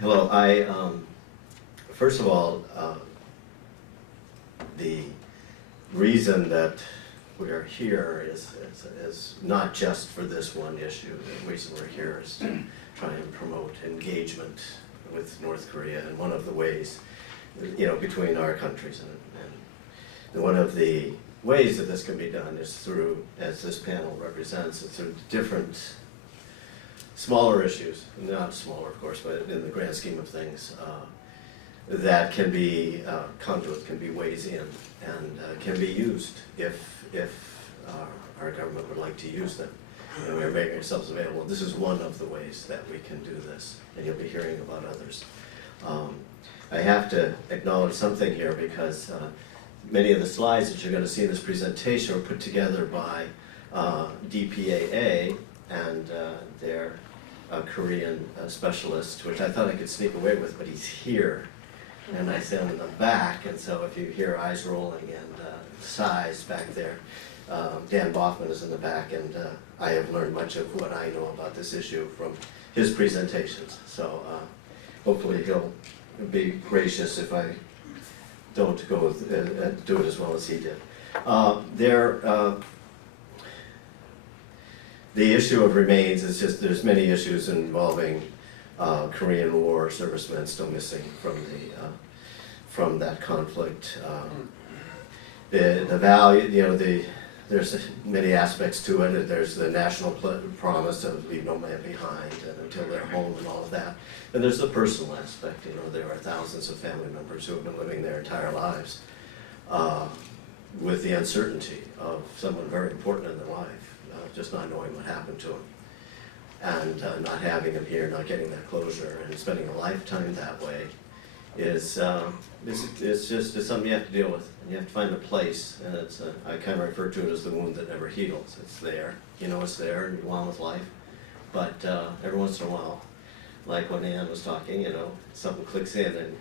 Hello. First of all, the reason that we are here is not just for this one issue. The reason we're here is to try and promote engagement with North Korea, and one of the ways, between our countries, and one of the ways that this can be done is through, as this panel represents, it's through different smaller issues, not smaller of course, but in the grand scheme of things, that can be conduit, can be ways in, and can be used if our government would like to use them. And we're making ourselves available. This is one of the ways that we can do this, and you'll be hearing about others. I have to acknowledge something here because many of the slides that you're going to see in this presentation were put together by DPAA and their Korean specialist, which I thought I could sneak away with, but he's here. And I stand in the back, and so if you hear eyes rolling and sighs back there, Dan Boffman is in the back, and I have learned much of what I know about this issue from his presentations. So hopefully he'll be gracious if I don't go do it as well as he did. The issue of remains is just, there's many issues involving Korean War servicemen still missing from that conflict. The value, there's many aspects to it. There's the national promise of leave no man behind until they're home and all of that. And there's the personal aspect. There are thousands of family members who have been living their entire lives with the uncertainty of someone very important in their life, just not knowing what happened to them. And not having them here, not getting that closure, and spending a lifetime that way is just something you have to deal with. And you have to find a place, and I kind of refer to it as the wound that never heals. It's there, it's there, and you go on with life. But every once in a while, like when Ann was talking, something clicks in and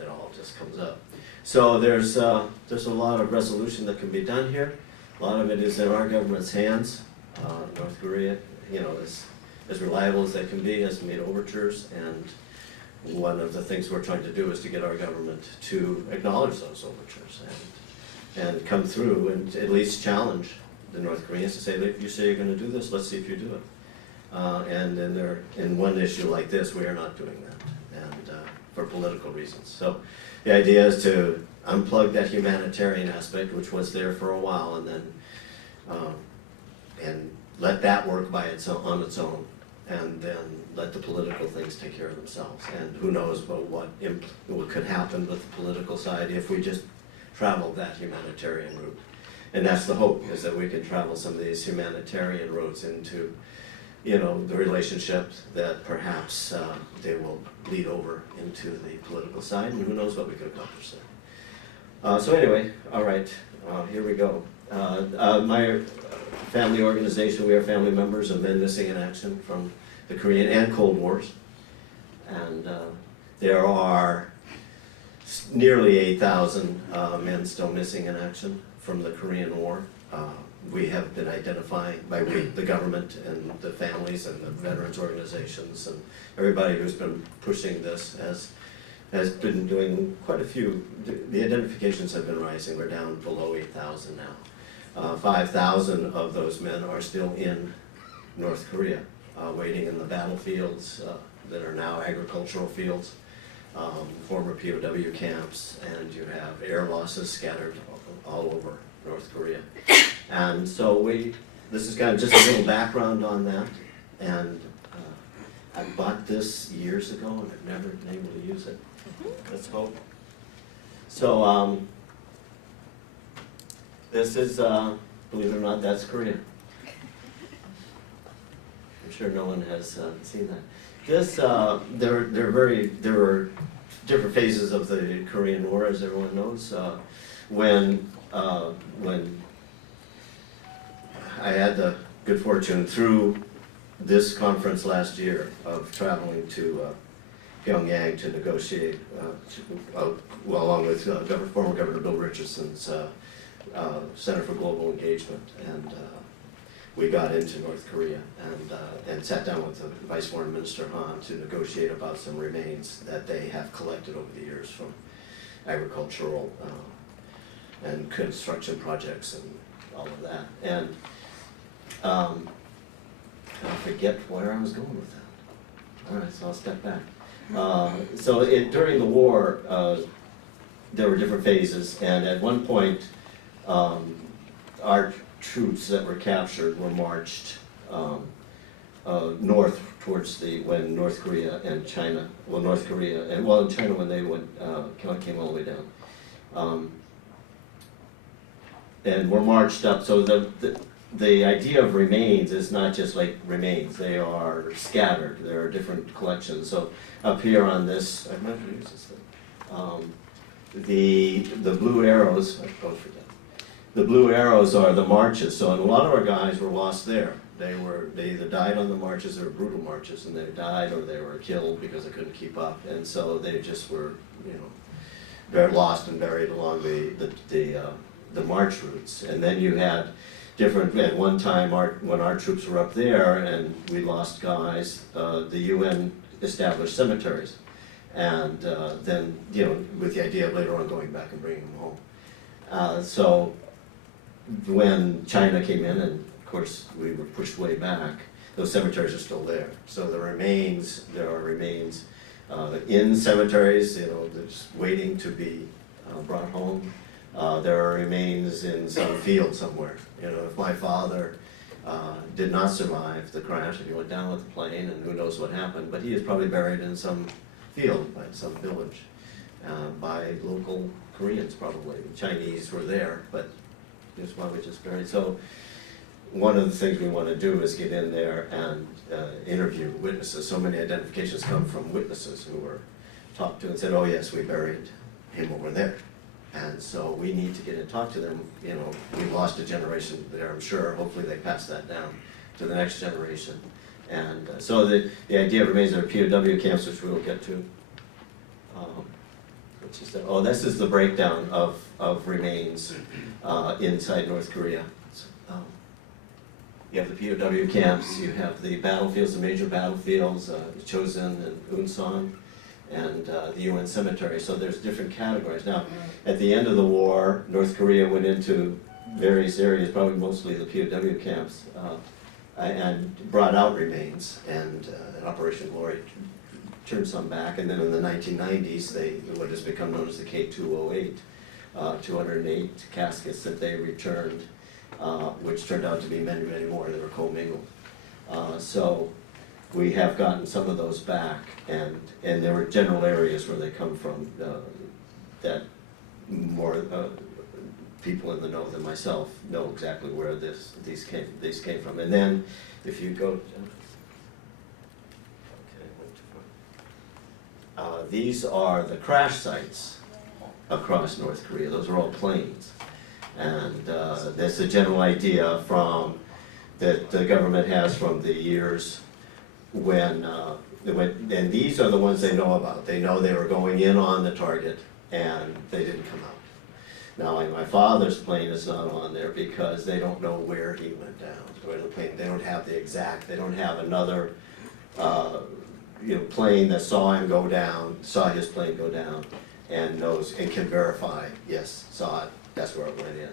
it all just comes up. So there's a lot of resolution that can be done here. A lot of it is in our government's hands. North Korea, is as reliable as they can be, has made overtures, and one of the things we're trying to do is to get our government to acknowledge those overtures and come through and at least challenge the North Koreans to say, if you say you're going to do this, let's see if you do it. And in one issue like this, we are not doing that, and for political reasons. So the idea is to unplug that humanitarian aspect, which was there for a while, and then and let that work on its own, and then let the political things take care of themselves. And who knows what could happen with the political side if we just traveled that humanitarian route. And that's the hope, is that we can travel some of these humanitarian routes into the relationships that perhaps they will lead over into the political side, and who knows what we could accomplish there. So anyway, all right, here we go. My family organization, we are family members of men missing in action from the Korean and Cold Wars. And there are nearly 8,000 men still missing in action from the Korean War. We have been identifying, by the government and the families and the veterans organizations and everybody who's been pushing this has been doing quite a few. The identifications have been rising. We're down below 8,000 now. 5,000 of those men are still in North Korea, waiting in the battlefields that are now agricultural fields, former POW camps, and you have air losses scattered all over North Korea. And so this is kind of just a little background on that. And I bought this years ago and I've never been able to use it. Let's hope. So this is, believe it or not, that's Korea. I'm sure no one has seen that. This, there were different phases of the Korean War, as everyone knows. When I had the good fortune through this conference last year of traveling to Pyongyang to negotiate, along with former Governor Bill Richardson's Center for Global Engagement, and we got into North Korea and sat down with the Vice Foreign Minister Han to negotiate about some remains that they have collected over the years from agricultural and construction projects and all of that. And I forget where I was going with that. All right, so I'll step back. During the war, there were different phases, and at one point, our troops that were captured were marched north towards when North Korea and China, in China when they came all the way down. And were marched up, so the idea of remains is not just like remains, they are scattered, there are different collections. So up here on this, I might use this thing. The blue arrows, the blue arrows are the marches, so and a lot of our guys were lost there. They either died on the marches or brutal marches, and they died or they were killed because they couldn't keep up, and so they just were, very lost and buried along the march routes. And then you had different, at one time when our troops were up there and we lost guys, the UN established cemeteries. And then, with the idea of later on going back and bringing them home. So when China came in, and of course we were pushed way back, those cemeteries are still there. So there are remains in cemeteries, they're just waiting to be brought home. There are remains in some field somewhere. If my father did not survive the crash, and he went down with the plane, and who knows what happened, but he is probably buried in some field by some village, by local Koreans probably. The Chinese were there, but he was probably just buried. So one of the things we want to do is get in there and interview witnesses. So many identifications come from witnesses who were talked to and said, oh yes, we buried him over there. And so we need to get in and talk to them. We've lost a generation there, I'm sure. Hopefully they pass that down to the next generation. And so the idea remains there are POW camps, which we'll get to. This is the breakdown of remains inside North Korea. You have the POW camps, you have the battlefields, the major battlefields, Chosin and Unsan, and the UN cemetery. So there's different categories. Now, at the end of the war, North Korea went into various areas, probably mostly the POW camps, and brought out remains, and Operation Glory turned some back. And then in the 1990s, what has become known as the K-208, 208 caskets that they returned, which turned out to be many, many more that were commingled. So we have gotten some of those back, and there were general areas where they come from that more people in the know than myself know exactly where these came from. And then if you go, these are the crash sites across North Korea. Those are all planes, and that's a general idea that the government has from the years when and these are the ones they know about. They know they were going in on the target and they didn't come out. Now, my father's plane is not on there because they don't know where he went down, where the plane, they don't have they don't have another plane that saw him go down, saw his plane go down, and knows and can verify, yes, saw it, that's where it went in.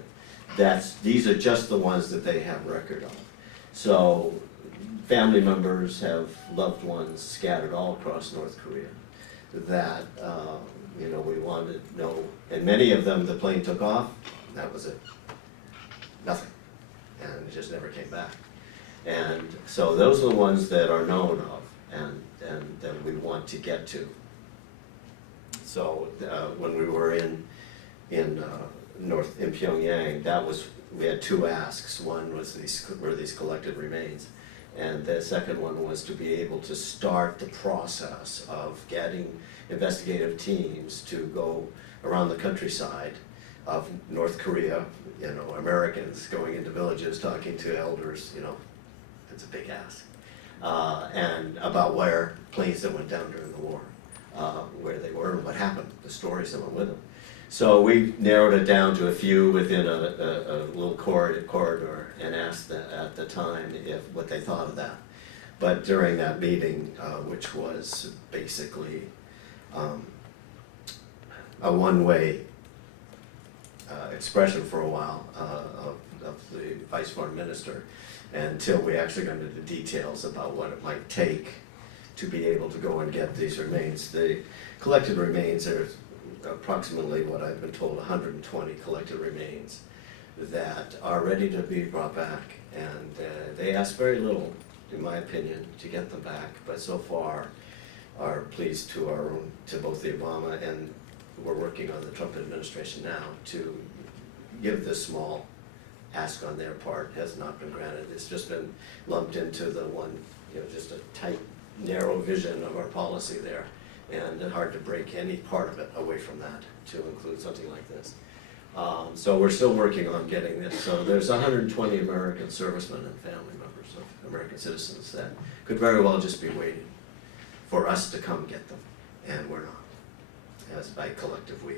These are just the ones that they have record of. So family members have loved ones scattered all across North Korea that we wanted to know, and many of them the plane took off, and that was it, nothing, and it just never came back. And so those are the ones that are known of and that we want to get to. So when we were in Pyongyang, we had two asks. One was these collected remains, and the second one was to be able to start the process of getting investigative teams to go around the countryside of North Korea, Americans going into villages, talking to elders, it's a big ask, and about where planes that went down during the war, where they were and what happened, the stories that went with them. So we narrowed it down to a few within a little corridor and asked at the time what they thought of that. But during that meeting, which was basically a one-way expression for a while of the Vice Foreign Minister, until we actually got into the details about what it might take to be able to go and get these remains. The collected remains are approximately, what I've been told, 120 collected remains that are ready to be brought back, and they ask very little, in my opinion, to get them back, but so far are pleased to both the Obama, and we're working on the Trump administration now to give this small ask on their part. Has not been granted. It's just been lumped into the one, just a tight, narrow vision of our policy there, and hard to break any part of it away from that to include something like this. So we're still working on getting this. So there's 120 American servicemen and family members of American citizens that could very well just be waiting for us to come get them, and we're not. As by collective we,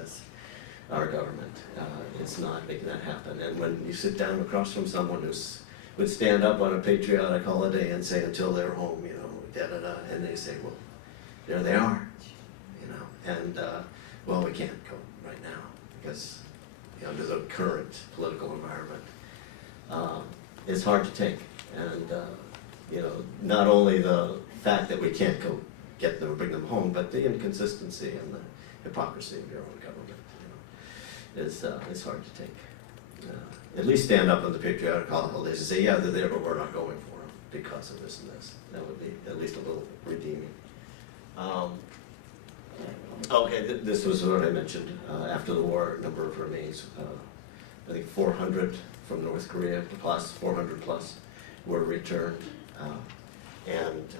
as our government, is not making that happen. And when you sit down across from someone who would stand up on a patriotic holiday and say until they're home, da-da-da, and they say, well, there they are, and well, we can't go right now because under the current political environment, it's hard to take. And not only the fact that we can't go get them or bring them home, but the inconsistency and the hypocrisy of your own government, is hard to take. At least stand up on the patriotic holidays and say, yeah, they're there, but we're not going for them because of this and this. That would be at least a little redeeming. Okay, this was what I mentioned. After the war, number of remains, I think 400 from North Korea plus, 400 plus were returned. And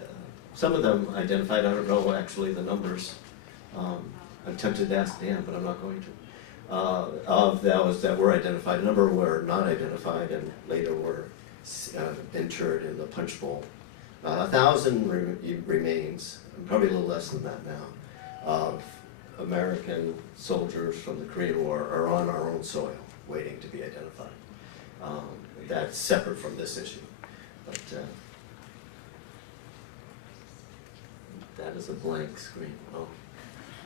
some of them identified, I don't know actually the numbers. I'm tempted to ask Dan, but I'm not going to. Of those that were identified, a number were not identified and later were interred in the punch bowl. 1,000 remains, probably a little less than that now, of American soldiers from the Korean War are on our own soil, waiting to be identified. That's separate from this issue. But that is a blank screen.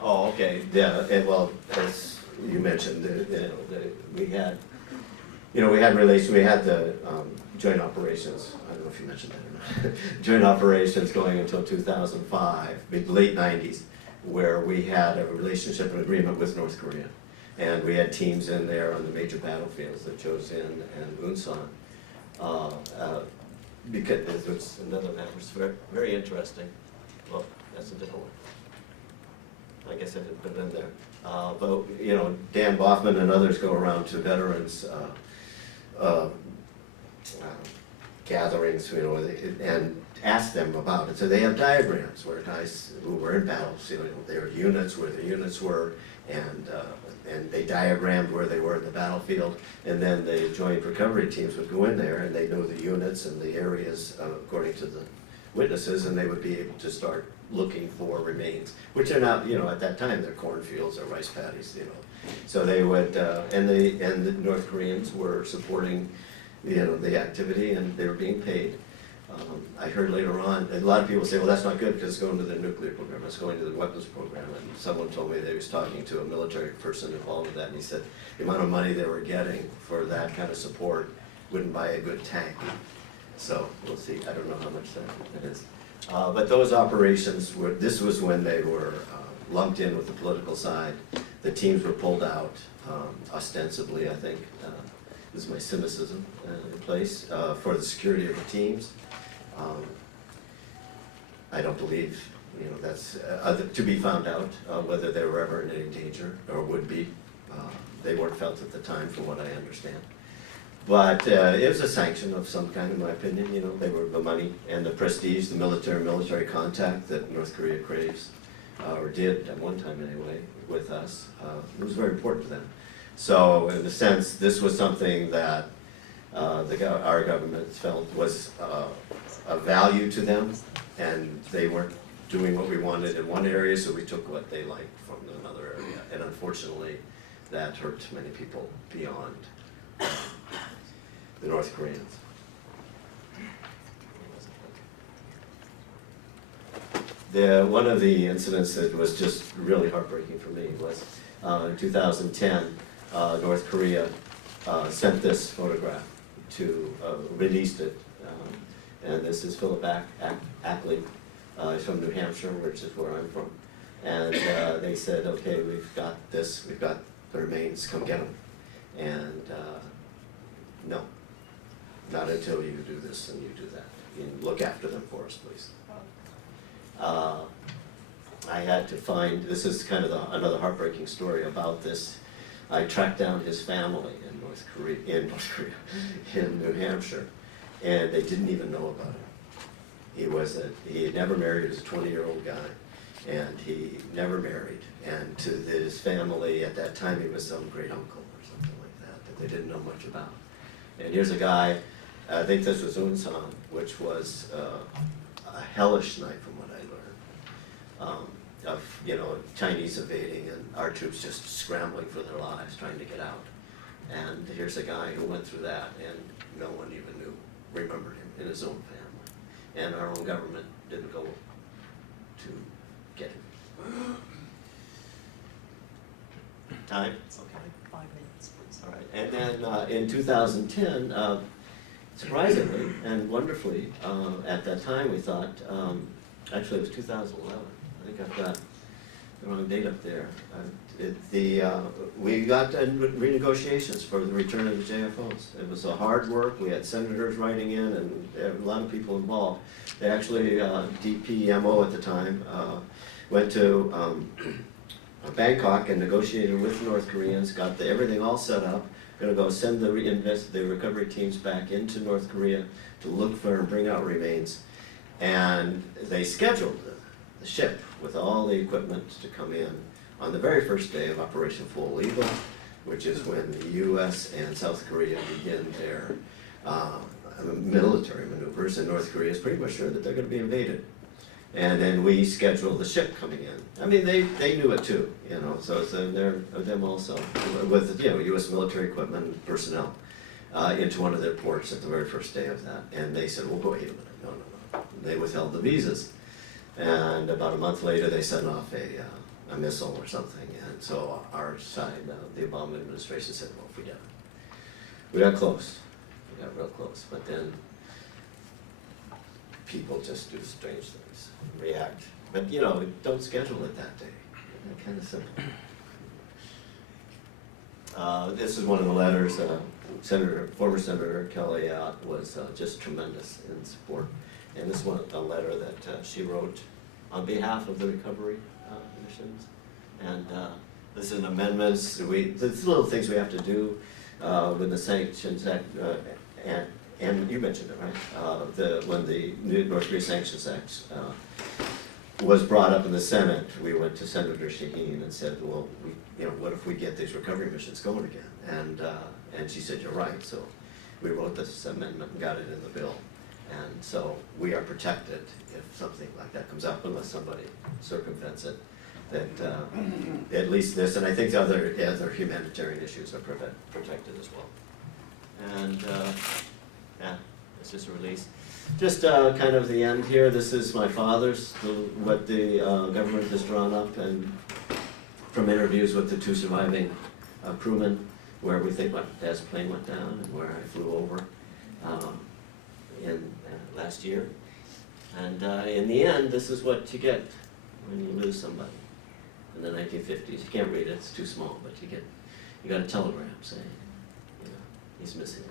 Oh, okay. Yeah. And well, as you mentioned, we had relations. We had the joint operations. I don't know if you mentioned that or not. Joint operations going until 2005, late 90s, where we had a relationship and agreement with North Korea, and we had teams in there on the major battlefields, the Chosin and Unsan. Because it's another map, which is very, very interesting. Well, that's a different one. I guess I didn't put it in there. But Dan Boffman and others go around to veterans gatherings, and ask them about it. So they have diagrams where guys who were in battles, their units, where the units were, and they diagrammed where they were in the battlefield. And then the joint recovery teams would go in there, and they know the units and the areas according to the witnesses, and they would be able to start looking for remains, which are not, at that time, they're cornfields or rice paddies, So they would, and the North Koreans were supporting, the activity, and they were being paid. I heard later on, and a lot of people say, well, that's not good because it's going to the nuclear program, it's going to the weapons program. And someone told me they was talking to a military person involved with that, and he said the amount of money they were getting for that kind of support wouldn't buy a good tank. So we'll see. I don't know how much that is. But those operations this was when they were lumped in with the political side. The teams were pulled out, ostensibly, I think, this is my cynicism in place, for the security of the teams. I don't believe, that's to be found out whether they were ever in any danger or would be. They weren't felt at the time, from what I understand. But it was a sanction of some kind, in my opinion. They were the money and the prestige, the military contact that North Korea craves, or did at one time anyway, with us. It was very important to them. So in a sense, this was something that our government felt was a value to them, and they weren't doing what we wanted in one area, so we took what they liked from another area. And unfortunately, that hurt many people beyond the North Koreans. One of the incidents that was just really heartbreaking for me was in 2010, North Korea sent this photograph to, released it, and this is Philip Ackley. He's from New Hampshire, which is where I'm from. And they said, okay, we've got this, we've got the remains, come get them. And no, not until you do this and you do that. You look after them for us, please. I had to find, this is kind of another heartbreaking story about this. I tracked down his family in in New Hampshire, and they didn't even know about him. He had never married, he was a 20-year-old guy, and he never married. And to his family, at that time, he was some great uncle or something like that they didn't know much about. And here's a guy, I think this was Unsan, which was a hellish night from what I learned, of Chinese invading and our troops just scrambling for their lives, trying to get out. And here's a guy who went through that, and no one even remembered him in his own family. And our own government didn't go to get him. Time? It's okay, 5 minutes, please. All right, and then in 2010, surprisingly and wonderfully, at that time we thought, actually it was 2011, I think I've got the wrong date up there. We got renegotiations for the return of the JFOs. It was a hard work. We had senators writing in and a lot of people involved. They actually, DPMO at the time, went to Bangkok and negotiated with the North Koreans, got everything all set up, gonna go send the recovery teams back into North Korea to look for and bring out remains. And they scheduled the ship with all the equipment to come in on the very first day of Operation Full Eagle, which is when the US and South Korea begin their military maneuvers, and North Korea is pretty much sure that they're gonna be invaded. And then we scheduled the ship coming in. I mean, they knew it too, so they're them also, with US military equipment and personnel into one of their ports at the very first day of that. And they said, well, wait a minute, no. They withheld the visas. And about a month later, they sent off a missile or something. And so our side, the Obama administration said, well, we got close. We got real close. But then people just do strange things, react. But don't schedule it that day. Kind of simple. This is one of the letters. Former Senator Kelly was just tremendous in support. And this was a letter that she wrote on behalf of the recovery missions. And this is an amendment. There's little things we have to do with the Sanctions Act, and you mentioned it, right? When the new North Korea Sanctions Act was brought up in the Senate, we went to Senator Shaheen and said, well, what if we get these recovery missions going again? And she said, you're right. So we wrote this amendment and got it in the bill. And so we are protected if something like that comes up, unless somebody circumvents it. That at least this, and I think the other humanitarian issues are protected as well. And yeah, it's just a release. Just kind of the end here. This is my father's, what the government has drawn up, and from interviews with the 2 surviving crewmen, where we think my dad's plane went down and where I flew over in last year. And in the end, this is what you get when you lose somebody in the 1950s. You can't read it, it's too small, but you got a telegram saying, he's missing.